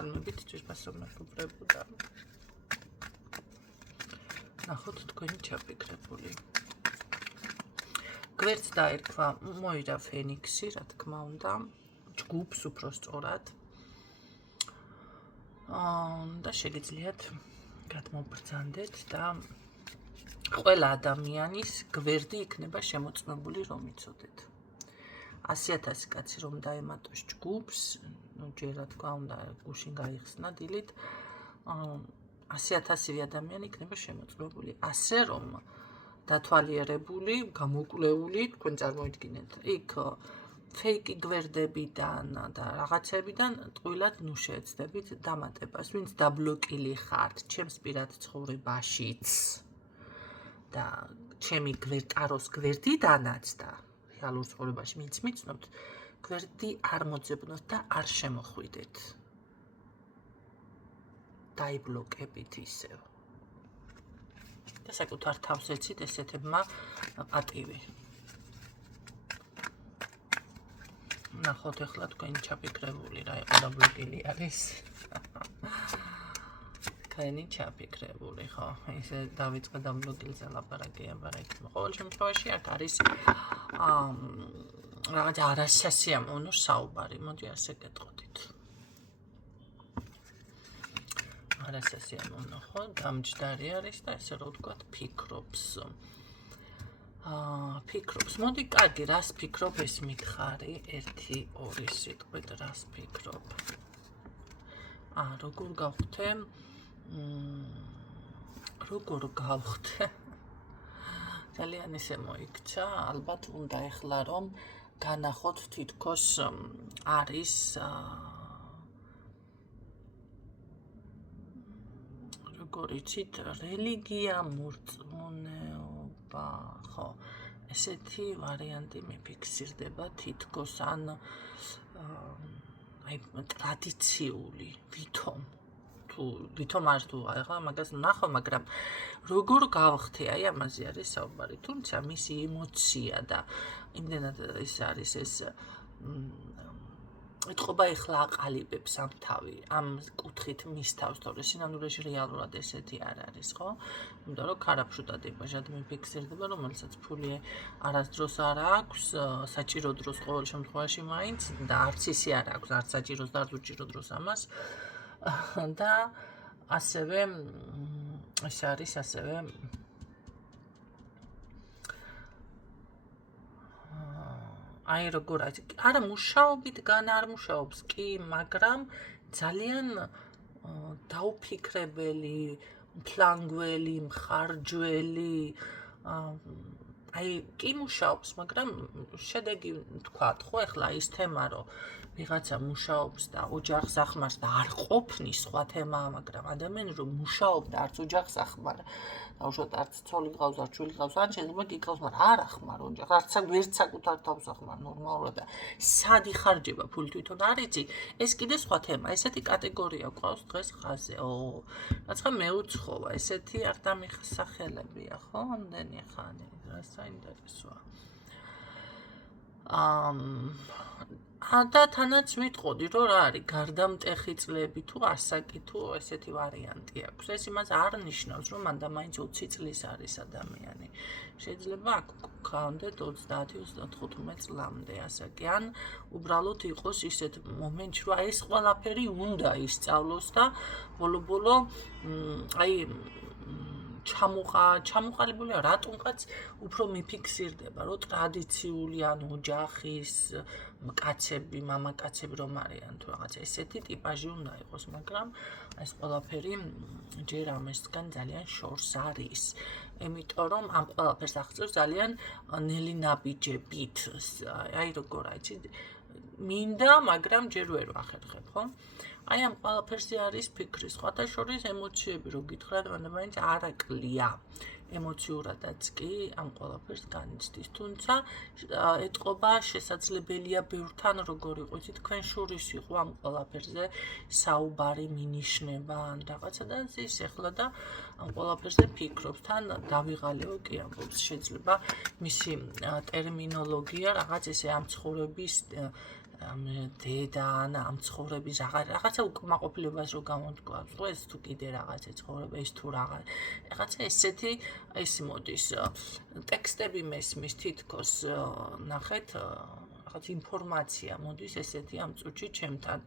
ძალმებით ჭირბას რომ მეგობრებოდა. ნახოთ თქვენი ჩაფიქრებული. გვერდს დაერქვა მოირა ფენიქსი, რა თქმა უნდა, ჯგუფს უფრო სწორად. და შეგიძლიათ გადმობრძანდეთ და ყველა ადამიანის გვერდი იქნება შემოწმებული, რომ იცოდეთ. 100,000 კაცი რომ დაემატოს ჯგუფს, ჯერ რა თქმა უნდა, გუშინ გაიხსნა დილით, 100,000 ადამიანი იქნება შემოწმებული, ასე რომ დათვალიერებული, გამოკვლეული, თქვენ წარმოიდგინეთ, იქ ფეიკი გვერდებიდან და რაღაცებიდან ტყუილად ნუ შეეცდებით დამატებას, ვინც დაბლოკილი ხართ ჩემს პირად ცხოვრებაშიც და ჩემი ტაროს გვერდიდანაც და რეალურ ცხოვრებაში ვინც მიცნობთ, გვერდი არ მოძებნოთ და არ შემოხვიდეთ. დაიბლოკებით ისევ. და საკუთარ თავს ეცით ესეთებმა პატივი. ნახოთ ახლა თქვენი ჩაფიქრებული რა იყო დაბლოკილი არის. თქვენი ჩაფიქრებული, ხო? ესე დავიწყე დაბლოკილზე ლაპარაკი. ყოველ შემთხვევაში აქ არის რაღაც არასასიამოვნო საუბარი. მოდი ასე გეტყოდით. არასასიამოვნო, ხო? დამჯდარი არის და ესე რომ ვთქვათ, ფიქრობს. ფიქრობს. მოდი, კარგი, რას ფიქრობ ეს მითხარი? 1-2 სიტყვით რას ფიქრობ? როგორ გავხდე? როგორ გავხდე? ძალიან ისე მოიქცა, ალბათ უნდა ეხლა რომ განახოთ თითქოს არის როგორ იცით, რელიგია, მორწმუნეობა, ხო, ესეთი ვარიანტი მიფიქსირდება თითქოს ან ტრადიციული, ვითომ არ თუ ახლა მაგას ნახო, მაგრამ როგორ გავხდე, აი ამაზე არის საუბარი. თუმცა მისი ემოცია და იმდენად ის არის ეს ეთყობა ეხლა აყალიბებს ამ თავი, ამ კუთხით მის თავს, თორე სინამდვილეში რეალურად ესეთი არ არის, ხო? იმიტომ რომ ქარაფშუტად იბაჟად მიფიქსირდება, რომელსაც ფული არასდროს არ აქვს, საჭირო დროს ყოველ შემთხვევაში მაინც და არც ისე არ აქვს, არც საჭიროს და არც უჭირო დროს ამას. და ასევე ეს არის ასევე აი როგორ არის, არა მუშაობით გან არ მუშაობს კი, მაგრამ ძალიან დაუფიქრებელი, ფლანგველი, მხარჯველი, აი კი მუშაობს, მაგრამ შედეგი თქვათ, ხო, ახლა ის თემა რომ ვიღაცა მუშაობს და ოჯახს ახმარს და არ ყოფნის სხვა თემაა, მაგრამ ადამიანი რომ მუშაობს და არც ოჯახს ახმარ, დაუშვათ არც ცოლი გყავს, არც შვილი გყავს, ან შეიძლება გიყავს, მაგრამ არ ახმარ ოჯახს, არც ვერც საკუთარ თავს ახმარ ნორმალურად და სად იხარჯება ფული თვითონ არ იცი, ეს კიდე სხვა თემა, ესეთი კატეგორია გვყავს დღეს ხაზზე. რაცა მეუცხოვა, ესეთი არ დამიხსახელებია, ხო, ამდენი ხანი, რა საინტერესოა. და თანაც ვიტყოდი, რომ რა არის, გარდამტეხი წლები თუ ასაკი თუ ესეთი ვარიანტი აქვს. ეს იმას არ ნიშნავს, რომ მანდა მაინც 20 წლის არის ადამიანი. შეიძლება აქ გქონდეთ 30-35 წლამდე ასაკი, ან უბრალოდ იყოს ისეთ მომენტში, რომ ეს ყველაფერი უნდა ისწავლოს და ბოლო-ბოლო აი ჩამოყალიბებულია, რატომღაც უფრო მიფიქსირდება, რომ ტრადიციული ან ოჯახის კაცები, მამაკაცები რომ არიან თუ რაღაც ესეთი ტიპაჟი უნდა იყოს, მაგრამ ეს ყველაფერი ჯერ ამისგან ძალიან შორს არის. იმიტომ რომ ამ ყველაფერს აღწევს ძალიან ნელი ნაბიჯებით. აი როგორ არის, მინდა, მაგრამ ჯერ ვერ ვახერხებ, ხო? აი ამ ყველაფერზე არის ფიქრი, სხვათა შორის ემოციები რო გითხრათ, მაინც არაკლია. ემოციურადაც კი ამ ყველაფერს განიცდის, თუმცა ეტყობა შესაძლებელია ბევრთან როგორ იყო, იცით, თქვენ შორის იყო ამ ყველაფერზე საუბარი, მინიშნება ან რაღაცა და ის ეხლა და ამ ყველაფერზე ფიქრობს, თან დავიღალეო კი ამბობს, შეიძლება მისი ტერმინოლოგია რაღაც ესე ამ ცხოვრების დედა ამ ცხოვრების რაღაცა უკმაყოფილებას რო გამოდგავს, ხო ეს თუ კიდე რაღაცა ცხოვრება ის თუ რაღაცა ესეთი ეს მოდის ტექსტები მესმის თითქოს ნახეთ რაღაც ინფორმაცია მოდის ესეთი ამ წუთში ჩემთან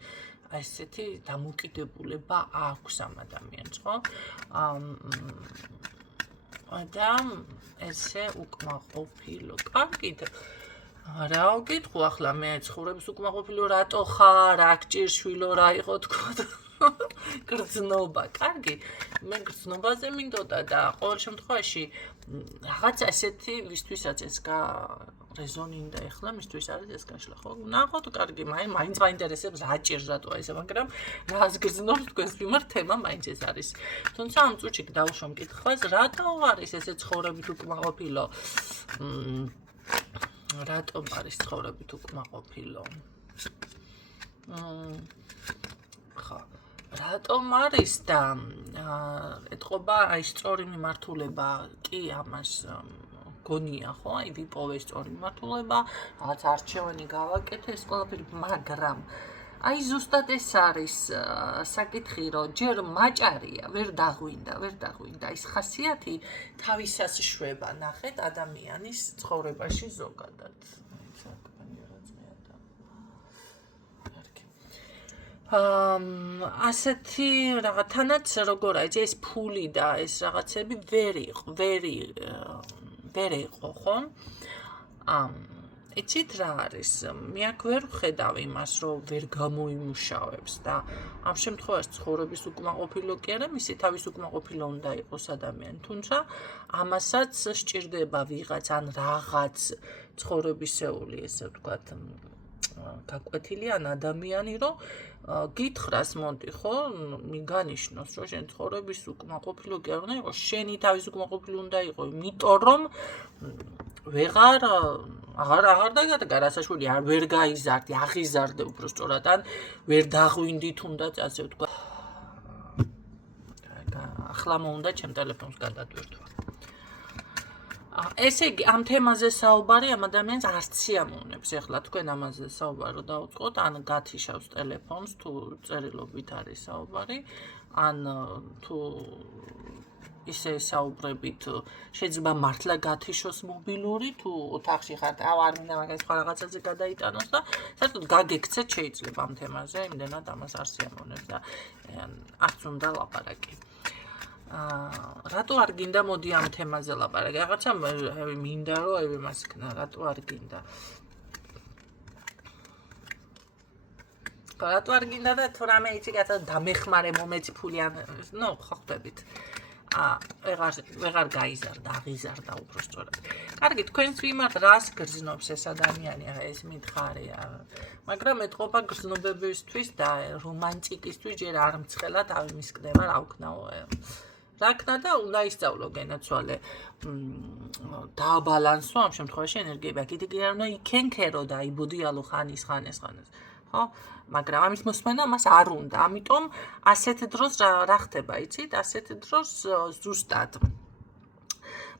ესეთი დამოკიდებულება აქვს ამ ადამიანს, ხო? და ესე უკმაყოფილო. კარგით. რა ვკითხო ახლა მე ცხოვრების უკმაყოფილო რატო ხარ, რა გჭირს შვილო, რა იყო თქო. გრძნობა. კარგი. მე გრძნობაზე მინდოდა და ყოველ შემთხვევაში რაღაც ესეთი ვისთვისაც ეს რეზონინდა ეხლა მისთვის არის ეს გაშლა ხო? ნახოთ, კარგი, მაინც მაინტერესებს რა ჭირს რატო ესე, მაგრამ რას გრძნობს თქვენს მიმართ თემა მაინც ეს არის. თუმცა ამ წუთში დავუშვამ კითხვას, რატო არის ესე ცხოვრებით უკმაყოფილო? რატომ არის ცხოვრებით უკმაყოფილო? ხა რატომ არის და ეთყობა აი სწორი მიმართულება კი ამას გონია ხო? აი ვიპოვე სწორი მიმართულება, რაღაც არჩევანი გავაკეთე, ეს ყველაფერი, მაგრამ აი ზუსტად ეს არის საკითხი, რომ ჯერ მაჭარია, ვერ დაღვინდა ის ხასიათი თავისას შვება, ნახეთ ადამიანის ცხოვრებაში ზოგადად. ასეთი რაღაცთანაც როგორ არის ეს ფული და ეს რაღაცები ვერ იყო, ხო? იცით რა არის? მე აქ ვერ ვხედავ იმას, რომ ვერ გამოიმუშავებს და ამ შემთხვევაში ცხოვრების უკმაყოფილო კი არა, მისი თავის უკმაყოფილო უნდა იყოს ადამიანი, თუმცა ამასაც სჭირდება ვიღაც ან რაღაც ცხოვრებისეული, ესე ვთქვათ, გაკვეთილი ან ადამიანი, რომ გითხრას მოდი, ხო? მიგანიშნოს, რომ შენ ცხოვრების უკმაყოფილო კი არ უნდა იყოს, შენი თავის უკმაყოფილო უნდა იყოს, იმიტომ რომ აღარ დაგადგა რასაშველი არ ვერ გაიზარდი, აღიზარდე უფრო სწორად, ან ვერ დაღვინდი თუნდაც ასე ვთქვა. ახლა მოუნდა ჩემ ტელეფონს გადადვირთვა. ესე იგი, ამ თემაზე საუბარი ამ ადამიანს არც სიამოვნებს. ეხლა თქვენ ამაზე საუბარი რომ დავუწყოთ, ან გათიშავს ტელეფონს, თუ წერილობით არის საუბარი, ან თუ ისე საუბრებით, შეიძლება მართლა გათიშოს მობილური, თუ ოთახში ხართ, არ მინდა მაგას სხვა რაღაცაზე გადაიტანოს და საერთოდ გაგექცეთ შეიძლება ამ თემაზე, იმდენად ამას არ სიამოვნებს და არც უნდა ლაპარაკი. რატო არ გინდა მოდი ამ თემაზე ლაპარაკი? რაღაცა მინდა რომ აი იმას ქნა, რატო არ გინდა? რატო არ გინდა და თუ რამე იცი კაცად დამეხმარე მომეცი ფული ან ნუ ხო ხვდებით. ვეღარ გაიზარდა, აღიზარდა უფრო სწორად. კარგი, თქვენს მიმართ რას გრძნობს ეს ადამიანი, ეს მითხარია. მაგრამ ეთყობა გრძნობებისთვის და რომანტიკისთვის ჯერ არ მცხელად ავიმისკდება, რა ვქნაო. რა ქნა და უნდა ისწავლო გენაცვალე დააბალანსო ამ შემთხვევაში ენერგიები. კიდე კი არ უნდა იქენქერო და იბუდიალო ხანის. ხო? მაგრამ ამის მოსმენა მას არ უნდა. ამიტომ ასეთ დროს რა ხდება, იცით? ასეთ დროს ზუსტად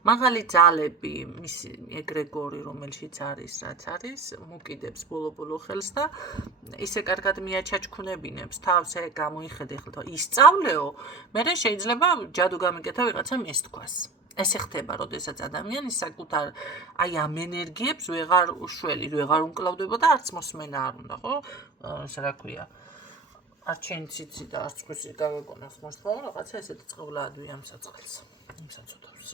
მაღალი ძალები, მისი ეგრეგორი, რომელშიც არის, რაც არის, მოკიდებს ბოლო ხელს და ისე კარგად მიაჩაჩქუნებინებს თავს, გამოიხედე ხლ, ისწავლეო, მერე შეიძლება ჯადუ გამიკეთა ვიღაცა მესთქვას. ესე ხდება, როდესაც ადამიანი საკუთარ აი ამ ენერგიებს ვეღარ უშველი, ვეღარ უმკლავდება და არც მოსმენა არ უნდა, ხო? ესე რა ქვია. არც შენ ციცი და არც ხვისი გაგაგონოს მოსთხოვ, რაღაცა ესეთი წყევლა ადვი ამ საწყალს. იმ საწოდავს.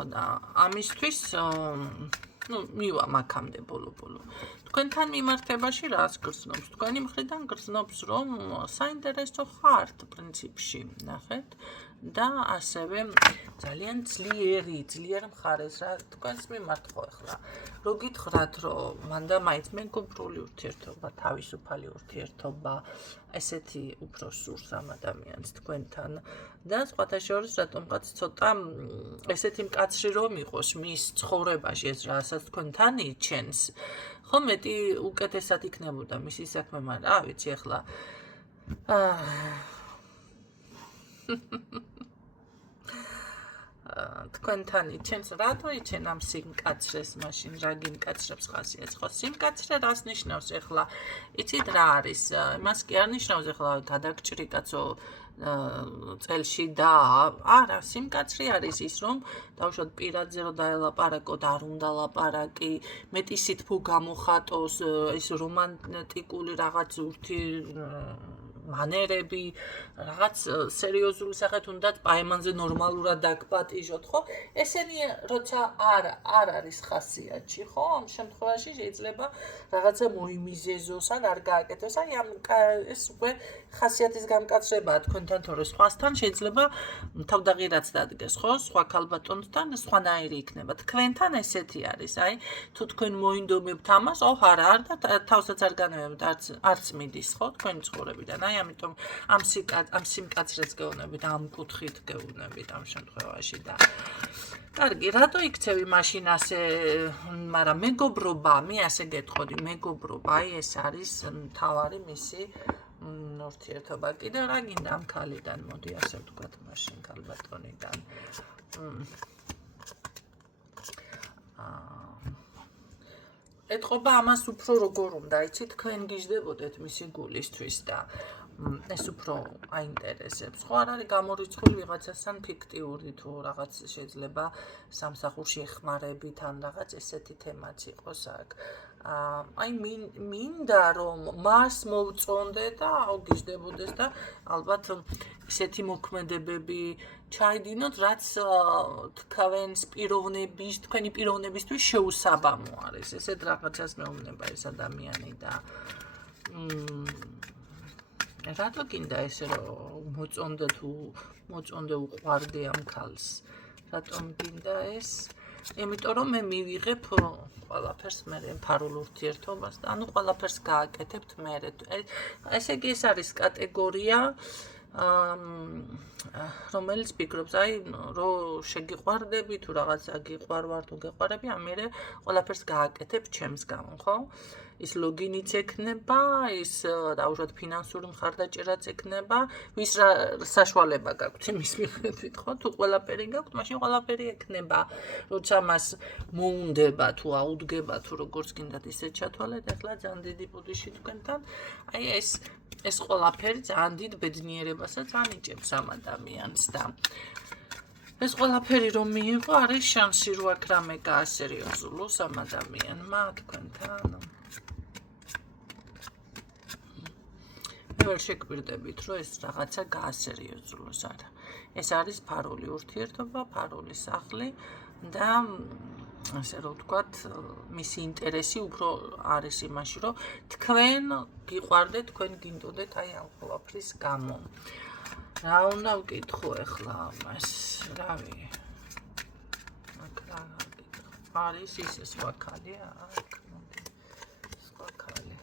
და ამისთვის მივა მაქამდე ბოლო. თქვენთან მიმართებაში რას გრძნობს? თქვენი მხრიდან გრძნობს, რომ საინტერესო ხართ პრინციპში, ნახეთ, და ასევე ძალიან ძლიერ მხარეს რა თქვენს მიმართ ხო ახლა. რო გითხრათ, რომ მანდა მაინც მეგობრული ურთიერთობა, თავისუფალი ურთიერთობა, ესეთი უფრო სურს ამ ადამიანს თქვენთან და სხვათა შორის რატომღაც ცოტა ესეთი მკაცრი რომ იყოს მის ცხოვრებაში ეს რასაც თქვენთან იჩენს. ხო მეტი უკეთესად იქნებოდა მისი საქმე, მაგრამ რა ვიცი ახლა თქვენთან იჩენს რატო იჩენ ამ სიმკაცრეს მაშინ რა გიმკაცრებს ხასიათს ხო სიმკაცრე რას ნიშნავს ეხლა იცით რა არის იმას კი არ ნიშნავს ეხლა გადაგჭრი კაცო წელში და არა სიმკაცრე არის ის რომ დავუშვათ პირადზე რომ დაელაპარაკოთ არ უნდა ლაპარაკი მეტისით თუ გამოხატოს ის რომანტიკული რაღაც მანერები რაღაც სერიოზული სახით უნდათ პაემანზე ნორმალურად დაგპატიჟოთ ხო ესენი როცა არ არის ხასიათში ხო ამ შემთხვევაში შეიძლება რაღაცა მოიმიზეზოს ან არ გააკეთოს აი ამ ეს უკვე ხასიათის გამკაცრებაა თქვენთან თორე სხვასთან შეიძლება თავდაღირაც დადგეს ხო სხვა ქალბატონთან სხვანაირი იქნება თქვენთან ესეთი არის აი თუ თქვენ მოინდომებთ ამას არა და თავსაც არ განვევებთ არც მიდის ხო თქვენი ცხოვრებიდან აი ამიტომ ამ სიმკაცრეს გეუბნებით ამ კუთხით გეუბნებით ამ შემთხვევაში და კარგი რატო იქცევი მაშინ ასე მაგრამ მეგობრობა მე ასე გეტყოდი მეგობრობა აი ეს არის მთავარი მისი ურთიერთობა კიდევ რა გინდა ამ ქალიდან მოდი ასე ვთქვათ მაშინ ქალბატონიდან ეთყობა ამას უფრო როგორ უნდა იცი თქვენ გიждდებოდეთ მისი გულისთვის და ეს უფრო აინტერესებს ხო არ არის გამორიცხული ვიღაცასთან ფიქტიური თუ რაღაც შეიძლება სამსახურში ეხმარებით ან რაღაც ესეთი თემაც იყოს აქ აი მინდა რომ მას მოვწონდე და გიждდებოდეს და ალბათ ესეთი მოქმედებები ჩაიდინოთ რაც თქვენი პიროვნებისთვის შეუსაბამო არის ესეთ რაღაცას მეუბნება ეს ადამიანი და რატო გინდა ესე რომ მოწონდე უყვარდე ამ ქალს რატომ გინდა ეს იმიტომ რომ მე მივიღებ ყველაფერს მე ფარულ ურთიერთობას და ანუ ყველაფერს გააკეთებთ მე ესე იგი ეს არის კატეგორია რომელიც ფიქრობს აი რომ შეგიყვარდები თუ რაღაცა გიყვარვარ თუ გეყვარები ამერე ყველაფერს გააკეთებ ჩემს გამო ხო ის ლოგინიც ექნება ის დაუშვათ ფინანსური მხარდაჭერაც ექნება ვის რა საშუალება გაქვთ იმის მიხედვით ხო თუ ყველაფერი გაქვთ მაშინ ყველაფერი ექნება როცა მას მოუნდება თუ აუდგება თუ როგორც გინდათ ისე ჩათვალეთ ახლა ძალიან დიდი ბუდიში თქვენთან აი ეს ყველაფერი ძალიან დიდ ბედნიერებასაც ანიჭებს ამ ადამიანს და ეს ყველაფერი რომ მიიღო არის შანსი რომ აქ რამე გაასერიოზულოს ამ ადამიანმა თქვენთან ვერ შეგვირდებით რომ ეს რაღაცა გაასერიოზულოს არა ეს არის ფარული ურთიერთობა ფარული სახლი და ასე რომ ვთქვათ მისი ინტერესი უფრო არის იმაში რომ თქვენ გიყვარდეთ თქვენ გინდოდეთ აი ამ ყველაფრის გამო რა უნდა ვკითხო ახლა ამას რავი აქ რა არის ის სხვა ქალია აქ სხვა ქალი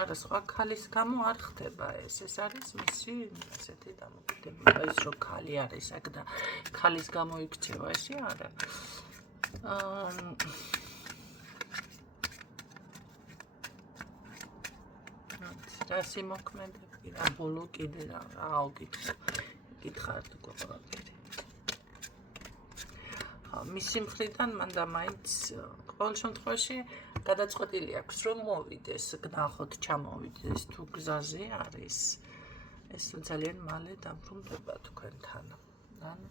არა სხვა ქალის გამო არ ხდება ეს არის მისი ესეთი დამოკიდებულება ის რომ ქალი არის აქ და ქალის გამო იქცევა ესე არა რა სიმოქმედები რა ბოლო კიდე რა გითხართ ყველაფერი მისი მხრიდან მანდა მაინც ყოველ შემთხვევაში გადაწყვეტილი აქვს რომ მოვიდეს გნახოთ ჩამოვიდეს თუ გზაზე არის ეს ძალიან მალე დაბრუნდება თქვენთან ან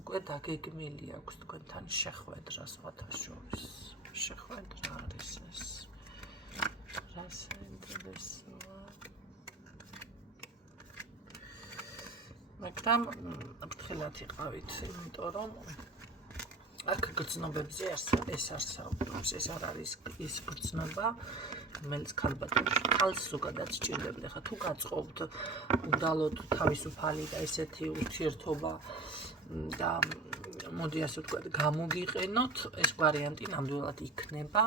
უკვე დაგეგმილი აქვს თქვენთან შეხვედრა სხვათა შორის შეხვედრა არის ეს რა საინტერესოა მაგრამ ფრთხილად იყავით იმიტომ რომ აქ გრძნობებზე ეს არსაუბრობს ეს არ არის ის გრძნობა რომელიც ქალს ზოგადად სჭირდებდა ხა თუ გაწყობთ უდალოდ თავისუფალი და ესეთი ურთიერთობა და მოდი ასე ვთქვათ გამოგიყენოთ ეს ვარიანტი ნამდვილად იქნება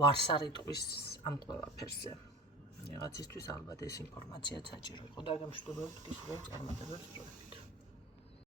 ვარსარიტყვის ამ ყველაფერზე რაღაცისთვის ალბათ ეს ინფორმაცია საჭირო იყო და გამშვიდობებთ ის რომ წარმატებებს